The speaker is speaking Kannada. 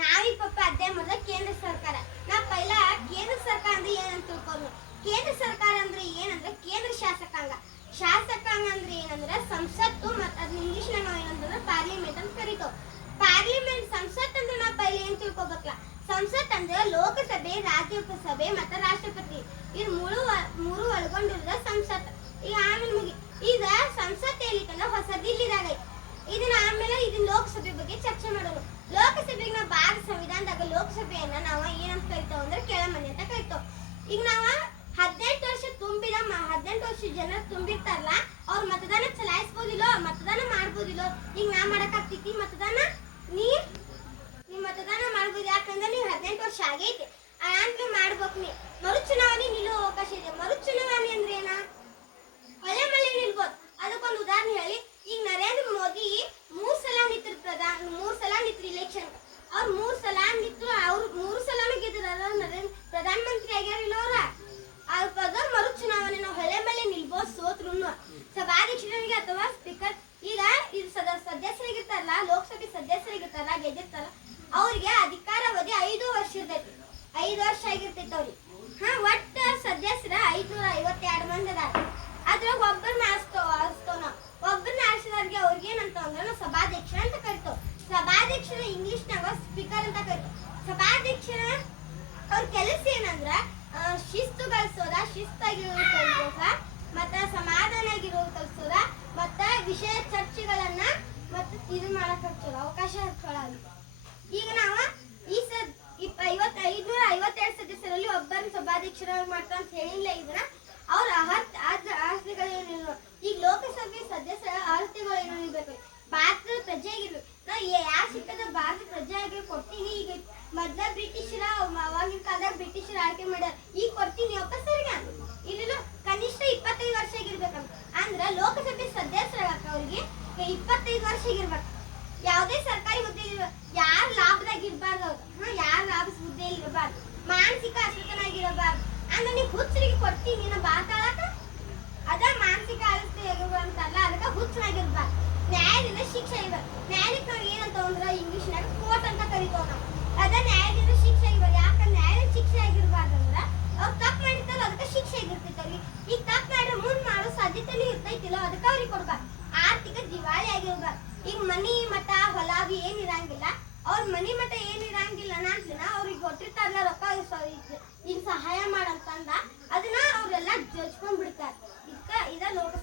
ನಾವೀಗ ಪಪ್ಪ ಅಧ್ಯಯನ ಮಾಡಿದ ಕೇಂದ್ರ ಸರ್ಕಾರ. ನಾ ಪೈಲ ಕೇಂದ್ರ ಸರ್ಕಾರ ಅಂದ್ರೆ ಏನಂತ ತಿಳ್ಕೊಂಡು. ಕೇಂದ್ರ ಸರ್ಕಾರ ಅಂದ್ರೆ ಏನಂದ್ರೆ ಕೇಂದ್ರ ಶಾಸಕಾಂಗ. ಶಾಸಕಾಂಗ ಅಂದ್ರೆ ಏನಂದ್ರೆ ಸಂಸತ್ತು, ಮತ್ತು ಅದ್ ಇಂಗ್ಲಿಷ್ನಾಗ ನಾವು ಏನಂತಂದ್ರೆ ಪಾರ್ಲಿಮೆಂಟ್ ಅಂತ ಕರಿತೇವೆ. ಪಾರ್ಲಿಮೆಂಟ್ ಸಂಸತ್ ಅಂದ್ರೆ ನಾವು ಪೈಲ ಏನ್ ತಿಳ್ಕೊಬೇಕಲ್ಲ. ಸಂಸತ್ ಅಂದ್ರೆ ಲೋಕಸಭೆ, ರಾಜ್ಯಸಭೆ ಮತ್ತು ರಾಷ್ಟ್ರಪತಿ. ಇದು ಮೂರು ಒಳಗೊಂಡಿರೋದ ಸಂಸತ್. ಈಗ ಆಮೇಲೆ ಈಗ ಸಂಸತ್ ಹೇಳಿಕಂದ್ರೆ ಹೊಸ ದಿಲ್ಲಿದಾಗ ಐತಿ. ಇದನ್ನ ಆಮೇಲೆ ಇದನ್ನ ಲೋಕಸಭೆ ಬಗ್ಗೆ ಚರ್ಚೆ ಮಾಡೋಣ. ಲೋಕಸಭೆಗೆ ನಾವು ಭಾರತ ಸಂವಿಧಾನದಾಗ ಲೋಕಸಭೆಯನ್ನ ನಾವು ಏನಂತ ಕರಿತೇವೆ ಅಂದ್ರೆ ಕೆಳಮನೆ ಅಂತ ಕರಿತೇವೆ. ಈಗ ನಾವು 18 ವರ್ಷ ತುಂಬಿದ 18 ವರ್ಷ ಜನ ತುಂಬಿರ್ತಾರಲ್ಲ, ಅವ್ರು ಮತದಾನ ಚಲಾಯಿಸಬಹುದಿಲ್ಲೋ, ಮತದಾನ ಮಾಡಬಹುದಿಲ್ಲೋ. ಈಗ ನಾ ಮಾಡಕ್ಕಾಗ್ತೈತಿ ಮತದಾನ? ನೀವು ಮತದಾನ ಮಾಡ್ಬೋದು. ಯಾಕಂದ್ರೆ ನೀವು 18 ವರ್ಷ ಆಗೈತಿ ಅಂದ್ರೆ ಮಾಡ್ಬೇಕು. ನೀ ಮರು ಚುನಾವಣೆ ನಿಲ್ಲುವ ಅವಕಾಶ ಇದೆ. ಮರು ಚುನಾವಣೆ ಅಂದ್ರೆ ಏನ? ಹೊಳೆ ಮಳೆ ನಿಲ್ಬೋದು. ಅದಕ್ಕೊಂದು ಉದಾಹರಣೆ ಹೇಳಿ. ಈಗ ನರೇಂದ್ರ ಮೋದಿ 3 ಸಲ ನಿಂತಿರು ಇಲೆಕ್ಷನ್. ಅವ್ರು 3 ಸಲ ನಿಂತರು, ಅವ್ರು 3 ಸಲನೂ ಗೆದ್ದಿದಾರ. ಪ್ರಧಾನ ಮಂತ್ರಿ ಆಗ್ಯಾರಿಲ್ಲ ಅವ್ರ ಮರು ಚುನಾವಣೆ ನಾವು ಹೊಳೆ ಮಳೆ ನಿಲ್ಬೋದು. ಸೋತ್ರು ಸಭಾಧ್ಯಕ್ಷರಿಗೆ ಅಥವಾ ಸ್ಪೀಕರ್, ಈಗ ಇದು ಸದಸ್ಯರಿಗಿರ್ತಾರಲ್ಲ, ಲೋಕಸಭೆ ಸದಸ್ಯರಿಗಿರ್ತಾರಲ್ಲ, ಗೆದ್ದಿರ್ತಾರಲ್ಲ, ಅವ್ರಿಗೆ ಅಧಿಕಾರಾವಧಿ 5 ವರ್ಷ ಇರ್ತೈತಿ. 5 ವರ್ಷ ಆಗಿರ್ತೈತಿ ಅವ್ರಿಗೆ. ಒಟ್ಟು ಸದಸ್ಯರ 552 ಮಂದಿ ಅದಾರ. ಅದ್ರಾಗ ಒಬ್ಬರನ್ನ ಆರಿಸ್ತೇವ್ ನಾವು. ಒಬ್ಬರನ್ನ ಆರಿಸಿದವ್ರಿಗೆ ಅವ್ರಿಗೆ ಏನಂತ ಅಂದ್ರೆ ನಾವು ಸಭಾಧ್ಯಕ್ಷ ಅಂತ ಕರಿತೇವೆ. ಸಭಾಧ್ಯಕ್ಷರ ಇಂಗ್ಲಿಷ್ನಾಗ ಸ್ಪೀಕರ್ ಅಂತ ಕರಿತೇವೆ. ಸಭಾಧ್ಯಕ್ಷರ ಅವ್ರ ಕೆಲಸ ಏನಂದ್ರ ಶಿಸ್ತು ಶಿಸ್ತಾಗಿರೋದು ಕಲಿಸೋದ, ಮತ್ತ ಸಮಾಧಾನ ಆಗಿರೋದು ಕಲಿಸೋದ, ಮತ್ತ ವಿಷಯ ಚರ್ಚೆಗಳನ್ನ ಮತ್ತೆ ಇದು ಮಾಡಕ್ ಹಚ್ಚೋದ, ಅವಕಾಶ ಹಚ್ಚೋಲ್ಲ. ಈಗ ನಾವು ಈ 552 ಸದಸ್ಯರಲ್ಲಿ ಒಬ್ಬರನ್ನ ಸಭಾಧ್ಯಕ್ಷರಾಗಿ ಮಾಡ್ತಾ ಅಂತ ಹೇಳಿಲ್ಲ. ಇದನ್ನ ಅವ್ರ ಅರ್ಹತೆಗಳೇನಿಲ್ಲ. ಈಗ ಲೋಕಸಭೆ ಸದಸ್ಯರ ಅರ್ಹತೆಗಳು ಏನಿರ್ಬೇಕು? ಭಾರತದ ಪ್ರಜೆ ಆಗಿರ್ಬೇಕು. ನಾವು ಯಾರು ಸಿಕ್ಕದ ಭಾರತ ಪ್ರಜೆ ಆಗಿ ಕೊಡ್ತೀನಿ. ಈಗ ಮೊದ್ಲ ಬ್ರಿಟಿಷರ, ಅವಾಗಿನ ಕಾಲದಾಗ ಬ್ರಿಟಿಷರ ಆಯ್ಕೆ ಮಾಡ್ಯಾರ. ಈಗ ಕೊಡ್ತೀನಿ ಒಪ್ಪಸರಿಗೆ ಇಲ್ಲ. ಕನಿಷ್ಠ 25 ವರ್ಷ ಆಗಿರ್ಬೇಕಂತ. ಅಂದ್ರ ಲೋಕಸಭೆ ಸದಸ್ಯರಾಗಕ್ಕ ಅವ್ರಿಗೆ 25 ವರ್ಷ ಆಗಿರ್ಬೇಕು. ಯಾವುದೇ ಸರ್ಕಾರಿ ಹುದ್ದೆ ಯಾರ ಲಾಭದಾಗ ಇರಬಾರ್ದು. ಅವ್ರು ಯಾರ ಲಾಭ ಹುದ್ದೆಯಲ್ಲಿ ಇರಬಾರ್ದು. ಮಾನಸಿಕ ಅಸ್ವಸ್ಥನಾಗಿರಬಾರ್ದು. ಅಂದ್ರೆ ನೀವು ಹುಚ್ಚರಿಗೆ ಕೊಡ್ತೀನಿ ನಾ ಮಾತಾಡಕ, ಅದ ಮಾನಸಿಕ ಅಸ್ವಸ್ಥೆ ಅಂತಲ್ಲ. ಅದಕ್ಕೆ ಹುಚ್ಚನಾಗಿರ್ಬಾರ್ದು. ನ್ಯಾಯದಿಂದ ಶಿಕ್ಷೆ ಇರ್ಬೇಕು. ನ್ಯಾಯಕ್ಕೆ ನಾವು ಏನಂತ ಅಂದ್ರೆ ಇಂಗ್ಲಿಷ್ನಾಗ ಕೋರ್ಟ್ ಅಂತ ಕರಿತೇವೆ ನಾವು. ಅದ ನ್ಯಾಯದಿಂದ ಶಿಕ್ಷೆ ಇರ್ಬೇಕು. ಯಾಕಂದ್ರೆ ನ್ಯಾಯದಿಂದ ಶಿಕ್ಷೆ ಆಗಿರ್ಬಾರ್ದು ಅಂದ್ರೆ ಅವ್ರು ತಪ್ಪು ಮಾಡಿರ್ತಾರ, ಅದಕ್ಕೆ ಶಿಕ್ಷೆ ಆಗಿರ್ತೈತೆ ಅವ್ರಿಗೆ. ಈಗ ತಪ್ಪು ಮಾಡಿದ್ರೆ ಮುಂದೆ ಮಾಡೋ ಸಾಧ್ಯತೆನೂ ಇರ್ತೈತಿಲ್ಲ, ಅದಕ್ಕೆ ಅವ್ರಿಗೆ ಕೊಡ್ಬಾರ್ದು. ಆರ್ಥಿಕ ದಿವಾಳಿ ಆಗಿರ್ಬಾರ್ದು. ಈಗ ಮನಿ ಮಠ ಹೊಲಾವಿ ಏನಿರಂಗಿಲ್ಲ. ಅವ್ರ ಮನಿ ಮಠ ಏನಿರಂಗಿಲ್ಲ ಅಂತನ ಅವ್ರಿಗೆ ಕೊಟ್ಟಿರ್ತಾರಲ್ಲ ರೊಕ್ಕ, ಈಗ ಸಹಾಯ ಮಾಡಂತಂದ ಅದನ್ನ ಅವ್ರೆಲ್ಲ ಜಜ್ಕೊಂಡ್ ಬಿಡ್ತಾರೆ. ಇದ ಲೋಕ